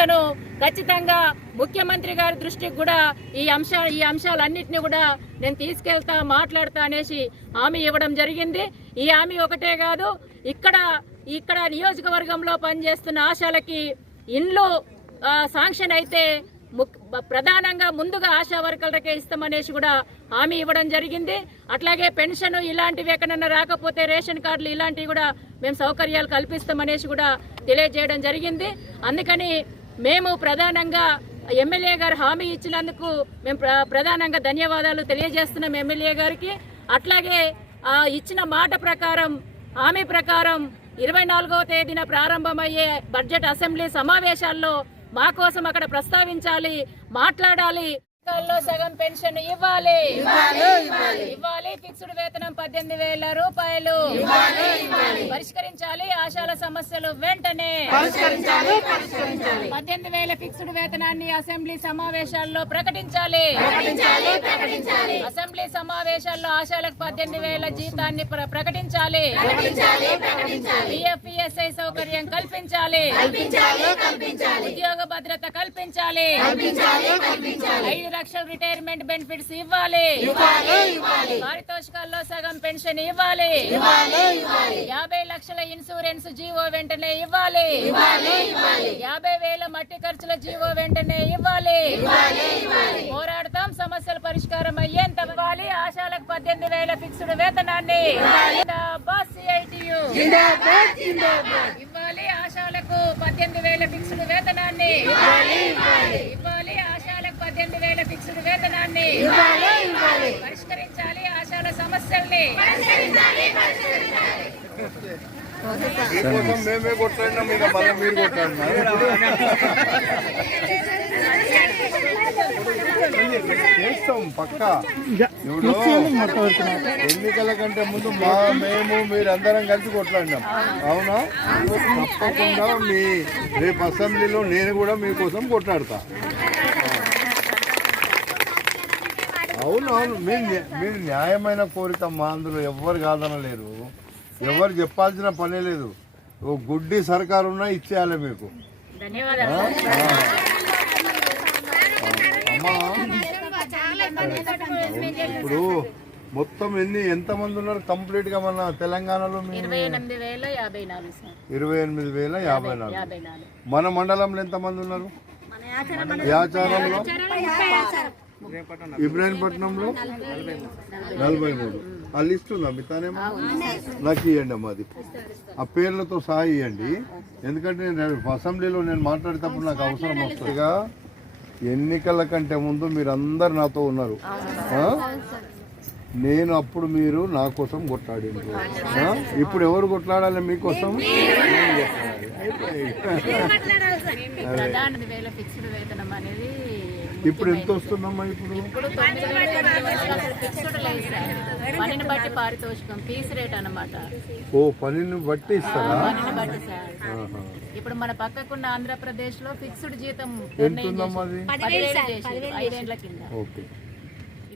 లెక్కను ఖచ్చితంగా ముఖ్యమంత్రి గారి దృష్టికి కూడా ఈ అంశ ఈ అంశాలన్నింటినీ కూడా నేను తీసుకెళ్తా మాట్లాడతా అనేసి హామీ ఇవ్వడం జరిగింది. ఈ హామీ ఒకటే కాదు ఇక్కడ ఇక్కడ నియోజకవర్గంలో పనిచేస్తున్న ఆశాలకి ఇండ్లు శాంక్షన్ అయితే ముక్- ప్రధానంగా ముందుగా ఆశా వర్కర్లకే ఇస్తామనేసి కూడా హామీ ఇవ్వడం జరిగింది. అట్లాగే పెన్షన్ ఇలాంటివి ఎక్కడన్నా రాకపోతే రేషన్ కార్డులు ఇలాంటివి కూడా మేము సౌకర్యాలు కల్పిస్తామనేసి కూడా తెలియజేయడం జరిగింది. అందుకని మేము ప్రధానంగా ఎమ్మెల్యే గారు హామీ ఇచ్చినందుకు మేము ప్ర- ప్రధానంగా ధన్యవాదాలు తెలియజేస్తున్నాం ఎమ్మెల్యే గారికి. అట్లాగే ఆ ఇచ్చిన మాట ప్రకారం హామీ ప్రకారం ఇరవై నాలుగవ తేదీన ప్రారంభమయ్యే బడ్జెట్ అసెంబ్లీ సమావేశాల్లో మా కోసం అక్కడ ప్రస్తావించాలి మాట్లాడాలి. లో సగం పెన్షన్ ఇవ్వాలి. ఇవ్వాలి ఫిక్స్డ్ వేతనం పద్దెనిమిది వేల రూపాయలు. పరిష్కరించాలి ఆశాల సమస్యలు వెంటనే. పద్దెనిమిది వేల ఫిక్స్డ్ వేతనాన్ని అసెంబ్లీ సమావేశాల్లో ప్రకటించాలి. అసెంబ్లీ సమావేశాల్లో ఆశాలకు పద్దెనిమిది వేల జీతాన్ని ప్ర- ప్రకటించాలి. పిఎఫ్ఈఎస్ఐ సౌకర్యం కల్పించాలి. ఉద్యోగ భద్రత కల్పించాలి. ఐదు లక్షల రిటైర్మెంట్ బెనిఫిట్స్ ఇవ్వాలి. పారితోషికాల్లో సగం పెన్షన్ ఇవ్వాలి. యాభై లక్షల ఇన్సూరెన్స్ జీవో వెంటనే ఇవ్వాలి. యాభై వేల మట్టి ఖర్చుల జీవో వెంటనే ఇవ్వాలి. పోరాడతాం సమస్యల పరిష్కారం అయ్యేంత ఇవ్వాలి. ఆశాలకు పద్దెనిమిది వేల ఫిక్స్డ్ వేతనాన్ని. ఇవ్వాలి. ఆశాలకు పద్దెనిమిది వేల ఫిక్స్డ్ వేతనాన్ని. వేతనాన్ని పరిష్కరించాలి ఆశాల సమస్యల్ని మీకోసం మేమే కొట్లాడినాం ఇక మళ్ళీ మీరు చేస్తాం పక్క. ఎన్నికల కంటే ముందు మా మేము మీరందరం కలిసి కొట్లాడినాం. అవునా? తప్పకుండా మీ రేపు అసెంబ్లీలో నేను కూడా మీకోసం కొట్లాడతా. అవును అవును మీరు న్యా- మీరు న్యాయమైన కోరిక మా అందులో ఎవ్వరు కాదనలేరు. ఎవరు చెప్పాల్సిన పనే లేదు. ఓ గుడ్డి సర్కారు ఉన్నా ఇచ్చేయాలి మీకు. ధన్యవాదాలు. అమ్మా. ఇప్పుడు మొత్తం ఎన్ని ఎంతమంది ఉన్నారు కంప్లీట్గా మన తెలంగాణలో మీ ఇరవై ఎనిమిది వేల యాభై నాలుగు సార్. ఇరవై ఎనిమిది వేల యాభై నాలుగు. యాభై నాలుగు. మన మండలంలో ఎంతమంది ఉన్నారు? యాచారంలో? ఇబ్రాహీంపట్నంలో? నలభై మూడు. ఆ లిస్ట్ ఉందా మిగతానేమో నాకు ఇవ్వండి అమ్మా అది. ఆ పేర్లతో సహా ఇవ్వండి ఎందుకంటే నేను అసెంబ్లీలో నేను మాట్లాడేటప్పుడు నాకు అవసరం వస్తుందిగా ఎన్నికల కంటే ముందు మీరు అందరు నాతో ఉన్నారు? నేను అప్పుడు మీరు నా కోసం కొట్లాడిండ్రు. ఆ? ఇప్పుడు ఎవరు కొట్లాడాలి మీకోసం? ఇప్పుడు ఎంత వస్తుందమ్మా ఇప్పుడు? పనిని బట్టి పారితోషికం ఫీస్ రేట్ అన్నమాట. ఓ పనిని బట్టి ఇస్తారా. ఇప్పుడు మన పక్కకున్న ఆంధ్రప్రదేశ్లో ఫిక్స్డ్ జీతం ఎంత ఉందమ్మా అది కింద. ఓకే.